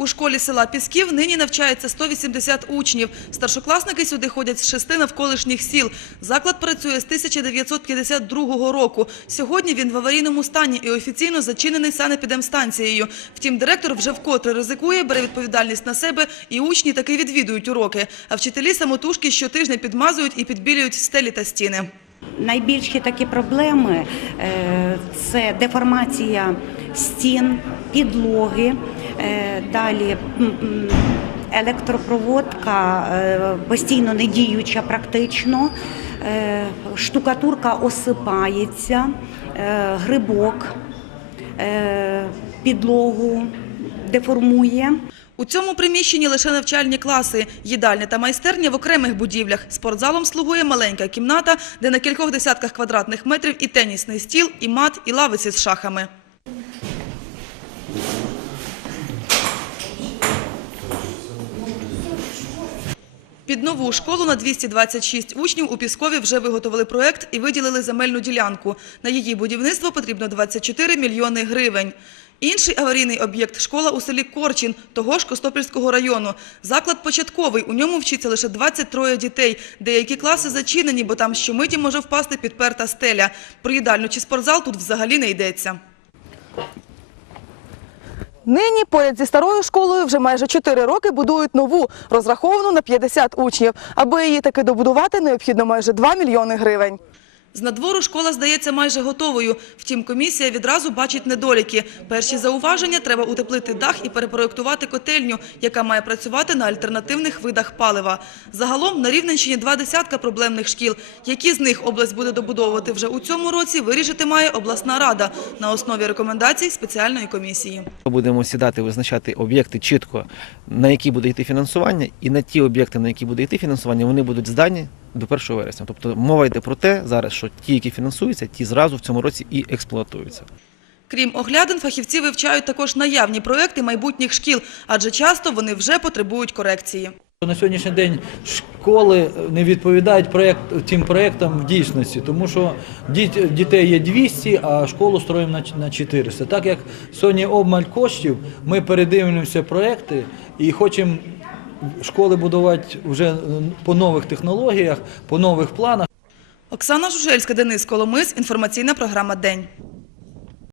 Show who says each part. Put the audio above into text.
Speaker 1: У школі села Пісків нині навчається 180 учнів. Старшокласники сюди ходять з шести навколишніх сіл. Заклад працює з 1952 року. Сьогодні він в аварійному стані і офіційно зачинений санепідемстанцією. Втім, директор вже вкотре ризикує, бере відповідальність на себе, і учні таки відвідують уроки. А вчителі самотужки щотижня підмазують і підбілюють стелі та стіни.
Speaker 2: Найбільші такі проблеми е, це деформація стін, підлоги, далі м, м, електропроводка е, постійно не діюча практично, е, штукатурка осипається, е, грибок е, підлогу деформує.
Speaker 1: У цьому приміщенні лише навчальні класи, їдальня та майстерня в окремих будівлях. Спортзалом слугує маленька кімната, де на кількох десятках квадратних метрів і тенісний стіл, і мат, і лавиці з шахами. Під нову школу на 226 учнів у Піскові вже виготовили проект і виділили земельну ділянку. На її будівництво потрібно 24 мільйони гривень. Інший аварійний об'єкт – школа у селі Корчин, того ж Костопільського району. Заклад початковий, у ньому вчиться лише 23 дітей. Деякі класи зачинені, бо там щомиті може впасти підперта стеля. Про їдальню чи спортзал тут взагалі не йдеться. Нині поряд зі старою школою вже майже 4 роки будують нову, розраховану на 50 учнів. Аби її таки добудувати, необхідно майже 2 мільйони гривень. З надвору школа здається майже готовою. Втім, комісія відразу бачить недоліки. Перші зауваження – треба утеплити дах і перепроєктувати котельню, яка має працювати на альтернативних видах палива. Загалом на Рівненщині два десятка проблемних шкіл. Які з них область буде добудовувати вже у цьому році, вирішити має обласна рада на основі рекомендацій спеціальної комісії.
Speaker 3: Будемо сідати, визначати об'єкти чітко, на які буде йти фінансування, і на ті об'єкти, на які буде йти фінансування, вони будуть здані до 1 вересня. Тобто мова йде про те зараз, що ті, які фінансуються, ті зразу в цьому році і експлуатуються.
Speaker 1: Крім оглядин, фахівці вивчають також наявні проекти майбутніх шкіл, адже часто вони вже потребують корекції.
Speaker 4: На сьогоднішній день школи не відповідають проект, тим проектам в дійсності, тому що діт- дітей є 200, а школу строїмо на ч- 400. Так як сьогодні обмаль коштів, ми передивлюємося проекти і хочемо школи будувати вже е, по нових технологіях, по нових планах.
Speaker 1: Оксана Жужельська, Денис Коломис. Інформаційна програма «День».